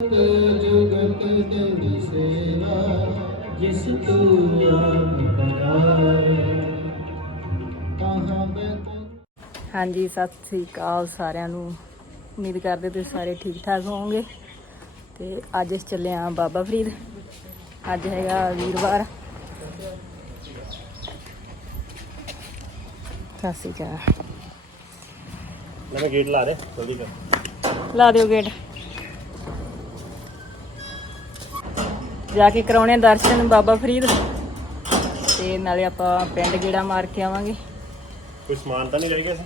ਜੁਗਤ ਤੇਰੀ ਸੇਵਾ ਜਿਸ ਤੂੰ ਆਪ ਕਰਾਏ। ਕਹਾਂ ਬੈਠ ਹਾਂਜੀ ਸਤਿ ਸ੍ਰੀ ਅਕਾਲ ਸਾਰਿਆਂ ਨੂੰ। ਉਮੀਦ ਕਰਦੇ ਤੁਸੀਂ ਸਾਰੇ ਠੀਕ ਠਾਕ ਹੋਵੋਗੇ। ਤੇ ਅੱਜ ਅਸੀਂ ਚੱਲੇ ਆਂ ਬਾਬਾ ਫਰੀਦ। ਅੱਜ ਹੈਗਾ ਵੀਰਵਾਰ। ਸਤਿ ਸ੍ਰੀ ਅਕਾਲ। ਮੈਂ ਗੇਟ ਲਾ ਦੇ ਜਲਦੀ ਕਰ। ਲਾ ਦਿਓ ਗੇਟ। ਜਾ ਕੇ ਕਰਾਉਣੇ ਦਰਸ਼ਨ ਬਾਬਾ ਫਰੀਦ। ਤੇ ਨਾਲੇ ਆਪਾਂ ਪਿੰਡ ਗੇੜਾ ਮਾਰ ਕੇ ਆਵਾਂਗੇ। ਕੋਈ ਸਮਾਨ ਤਾਂ ਨਹੀਂ ਰਹਿ ਗਿਆ ਸੀ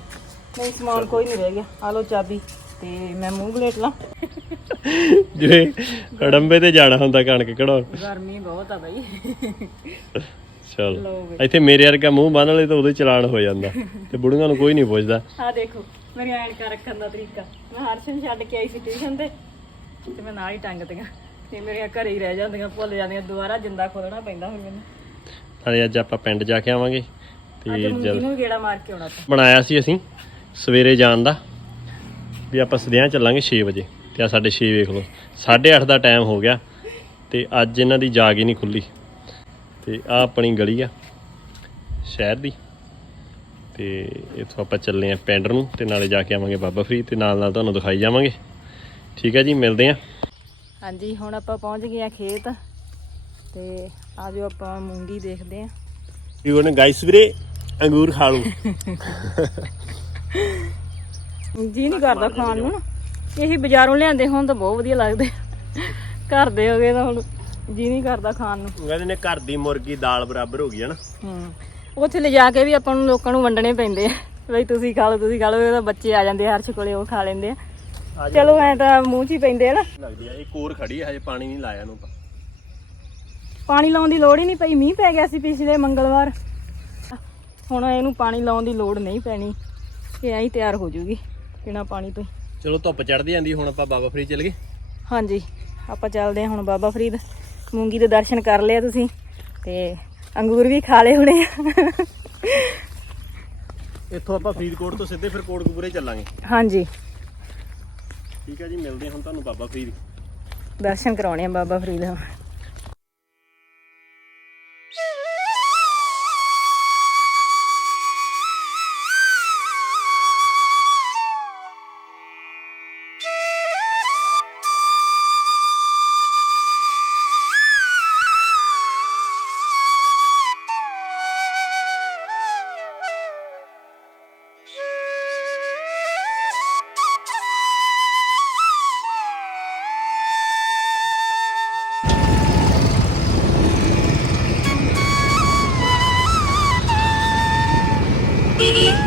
ਨਹੀਂ ਸਮਾਨ ਕੋਈ ਨਹੀਂ ਰਹਿ ਗਿਆ। ਆ ਲਓ ਚਾਬੀ ਤੇ ਮੈਂ ਮੂੰਹ ਬਲੇਟ ਲਾਂ। ਜਿਵੇਂ ਅੜੰਬੇ ਤੇ ਜਾਣਾ ਹੁੰਦਾ ਕਣਕ ਕਢਾਉਣ। ਗਰਮੀ ਬਹੁਤ ਆ ਬਈ। ਚਲ। ਇੱਥੇ ਮੇਰੇ ਵਰਗਾ ਮੂੰਹ ਬੰਨ ਲਏ ਤਾਂ ਉਹਦੇ ਚਲਾਨ ਹੋ ਜਾਂਦਾ। ਤੇ ਬੁੜੀਆਂ ਨੂੰ ਕੋਈ ਨਹੀਂ ਪੁੱਛਦਾ। ਆ ਦੇਖੋ ਮੇਰੀ ਐਨਕਾਂ ਰੱਖਣ ਦਾ ਤਰੀਕਾ। ਮੈਂ ਹਰਸ਼ਨ ਛੱਡ ਕੇ ਆਈ ਸੀ ਟਿਊਸ਼ਨ ਤੇ ਤੇ ਮੈਂ ਨਾਲ ਹੀ ਟੰਗ ਤੀਆਂ। ਤੇ ਮੇਰੀਆਂ ਘਰੇ ਹੀ ਰਹਿ ਜਾਂਦੀਆਂ ਭੁੱਲ ਜਾਂਦੀਆਂ ਦੁਬਾਰਾ ਜਿੰਦਾ ਖੋਲਣਾ ਪੈਂਦਾ ਹੁਣ ਮੈਨੂੰ। ਨਾਲੇ ਅੱਜ ਆਪਾਂ ਪਿੰਡ ਜਾ ਕੇ ਆਵਾਂਗੇ ਅੱਜ ਤੇ ਜਲ ਨੂੰ ਗੇੜਾ ਮਾਰ ਕੇ ਆਉਣਾ ਤਾਂ। ਬਣਾਇਆ ਸੀ ਅਸੀਂ ਸਵੇਰੇ ਜਾਣ ਦਾ ਵੀ ਆਪਾਂ ਸਦਿਆਂ ਚੱਲਾਂਗੇ 6 ਵਜੇ ਤੇ ਆ ਸਾਡੇ 6 ਵੇਖ ਲਓ 8:30 ਦਾ ਟਾਈਮ ਹੋ ਗਿਆ ਤੇ ਅੱਜ ਇਹਨਾਂ ਦੀ ਜਾਗ ਹੀ ਨਹੀਂ ਖੁੱਲੀ। ਤੇ ਆ ਆਪਣੀ ਗਲੀ ਆ ਸ਼ਹਿਰ ਦੀ ਤੇ ਇੱਥੋਂ ਆਪਾਂ ਚੱਲੇ ਆ ਪਿੰਡ ਨੂੰ ਤੇ ਨਾਲੇ ਜਾ ਕੇ ਆਵਾਂਗੇ ਬਾਬਾ ਫਰੀਦ ਤੇ ਨਾਲ ਨਾਲ ਤੁਹਾਨੂੰ ਦਿਖਾਈ ਜਾਵਾਂਗੇ। ਠੀਕ ਹੈ ਜੀ ਮਿਲਦੇ ਆ। ਹਾਂਜੀ ਹੁਣ ਆਪਾਂ ਪਹੁੰਚ ਗਏ ਆ ਖੇਤ ਤੇ ਆਜੋ ਆਪਾਂ ਮੂੰਗੀ ਦੇਖਦੇ ਆ। ਵੀ ਉਹਨੇ ਗਾਈਸ ਵੀਰੇ ਅੰਗੂਰ ਖਾ ਲੂ ਜੀ ਨਹੀਂ ਕਰਦਾ ਖਾਣ ਨੂੰ। ਇਹੀ ਬਾਜ਼ਾਰੋਂ ਲਿਆਂਦੇ ਹੁਣ ਤਾਂ ਬਹੁਤ ਵਧੀਆ ਲੱਗਦੇ। ਘਰ ਦੇ ਹੋ ਗਏ ਤਾਂ ਹੁਣ ਜੀ ਨਹੀਂ ਕਰਦਾ ਖਾਣ ਨੂੰ। ਕਹਿੰਦੇ ਨੇ ਘਰ ਦੀ ਮੁਰਗੀ ਦਾਲ ਬਰਾਬਰ ਹੋ ਗਈ ਹੈ ਨਾ। ਹੂੰ ਉੱਥੇ ਲਿਜਾ ਕੇ ਵੀ ਆਪਾਂ ਨੂੰ ਲੋਕਾਂ ਨੂੰ ਵੰਡਣੇ ਪੈਂਦੇ ਆ। ਬਈ ਤੁਸੀਂ ਖਾ ਲਓ ਤੁਸੀਂ ਖਾ ਲਓ ਇਹਦਾ ਬੱਚੇ ਆ ਜਾਂਦੇ ਆ ਹਰਸ਼ ਕੋਲੇ ਉਹ ਖਾ ਲੈਂਦੇ ਆ। ਚਲੋ ਐ ਤਾਂ ਮੂੰਹ 'ਚ ਹੀ ਪੈਂਦੇ ਆ ਨਾ। ਲੱਗਦੀ ਆ ਇਹ ਕੋਰ ਖੜੀ ਆ ਹਜੇ ਪਾਣੀ ਨਹੀਂ ਲਾਇਆ ਨੂੰ ਪਾਣੀ ਲਾਉਣ ਦੀ ਲੋੜ ਹੀ ਨਹੀਂ ਪਈ ਮੀਂਹ ਪੈ ਗਿਆ ਸੀ ਪਿਛਲੇ ਮੰਗਲਵਾਰ। ਹੁਣ ਇਹਨੂੰ ਪਾਣੀ ਲਾਉਣ ਦੀ ਲੋੜ ਨਹੀਂ ਪੈਣੀ ਇਹ ਐਂ ਹੀ ਤਿਆਰ ਹੋ ਜੂਗੀ ਬਿਨਾਂ ਪਾਣੀ ਤੋਂ। ਚਲੋ ਧੁੱਪ ਚੜਦੀ ਜਾਂਦੀ ਹੁਣ ਆਪਾਂ ਬਾਬਾ ਫਰੀ ਚੱਲ ਗਏ। ਹਾਂਜੀ ਆਪਾਂ ਚੱਲਦੇ ਹਾਂ ਹੁਣ ਬਾਬਾ ਫਰੀਦ। ਮੂੰਗੀ ਦੇ ਦਰਸ਼ਨ ਕਰ ਲਿਆ ਤੁਸੀਂ ਤੇ ਅੰਗੂਰ ਵੀ ਖਾ ਲਏ ਹੋਣੇ ਇੱਥੋਂ ਆਪਾਂ ਫਰੀਦਕੋਟ ਤੋਂ ਸਿੱਧੇ ਫਿਰ ਕੋਟਕਪੂਰੇ ਚੱਲਾਂਗੇ। ਹਾਂਜੀ। ਠੀਕ ਹੈ ਜੀ, ਮਿਲਦੇ ਹਾਂ ਹੁਣ ਤੁਹਾਨੂੰ ਬਾਬਾ ਫਰੀਦ। ਦਰਸ਼ਨ ਕਰਾਉਣੇ ਆ ਬਾਬਾ ਫਰੀਦ ਦੇ। ਕੁਰਬਾਨ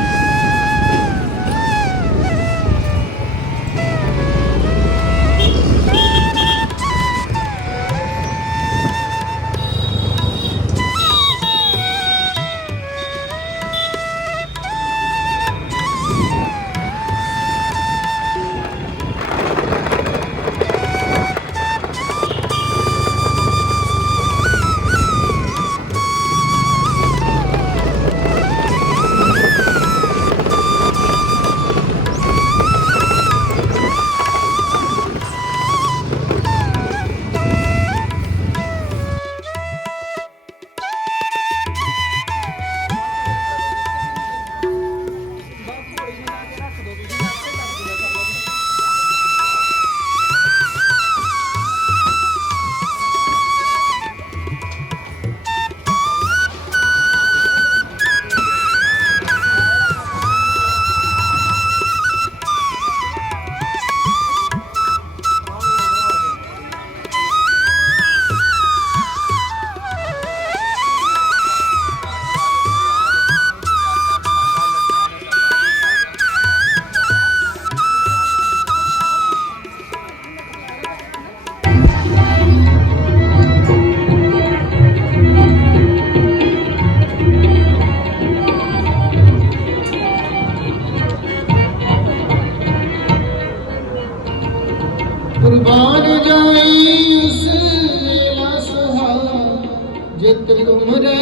ਜਿਤ ਉਮਰੇ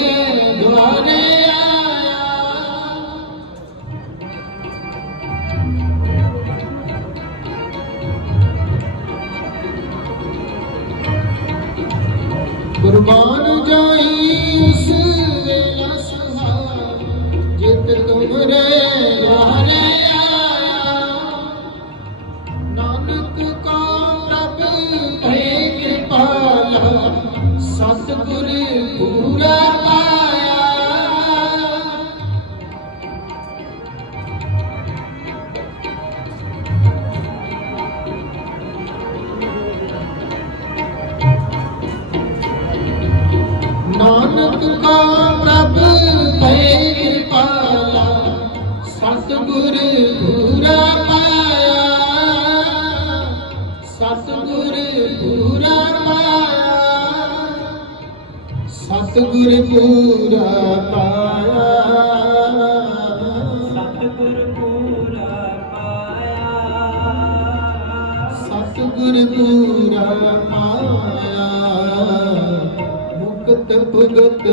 ਦੁਆਰੇ ਕੁਰਬਾਨ ਜਾਈ ਕੋ ਪ੍ਰਭ ਭੈ ਕਿਰਪਾਲਾ ਸਤਿਗੁਰ ਪੂਰਾ ਪਾਇਆ। ਸਤਿਗੁਰ ਪੂਰਾ ਪਾਇਆ ਸਤਿਗੁਰ ਪੂਰਾ ਪਾਇਆ। ਸਤਿਗੁਰ ਪੂਰਾ ਪਾਇਆ। ਸਤਿਗੁਰ ਪੂਰਾ ਪਾਇਆ। ਮੁਕਤ ਭਗਤ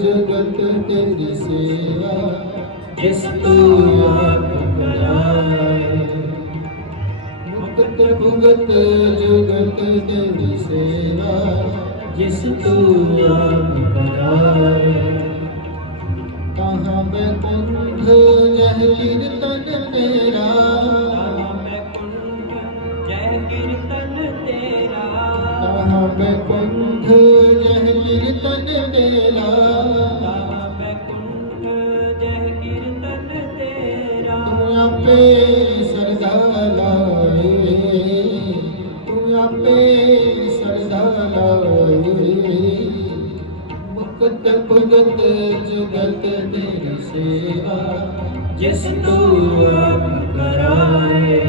ਜਗਤ ਤੇਰੀ ਸੇਵਾ ਜਿਸ ਤੂੰ ਆਪ ਕਰਾਏ ਮੁਕਤ ਭਗਤ ਜਗਤ ਤੇਰੀ ਸੇਵਾ ਜਿਸ ਤੂੰ ਆਪ ਕਰਾਏ ਕਹਾਂ ਮੈਂ ਕੁੰਭ ਜਹ ਕੀਰਤਨ ਤੇਰਾ ਜਹ ਕੀਰਤਨ ਤੇਰਾ ਮੈਂ ਕੁੰਭ ਜੈ ਕੀਰਤਨ ਤੇਰਾ ਤੂੰ ਆਪੇ ਸਰਦਾ ਲਾਏ ਤੂੰ ਆਪੇ ਸਰਦਾ ਲਾਏ ਮੁਕਤ ਭਗਤ ਜਗਤ ਤੇਰੀ ਸੇਵਾ, ਜਿਸ ਤੂੰ ਆਪ ਕਰਾਏ।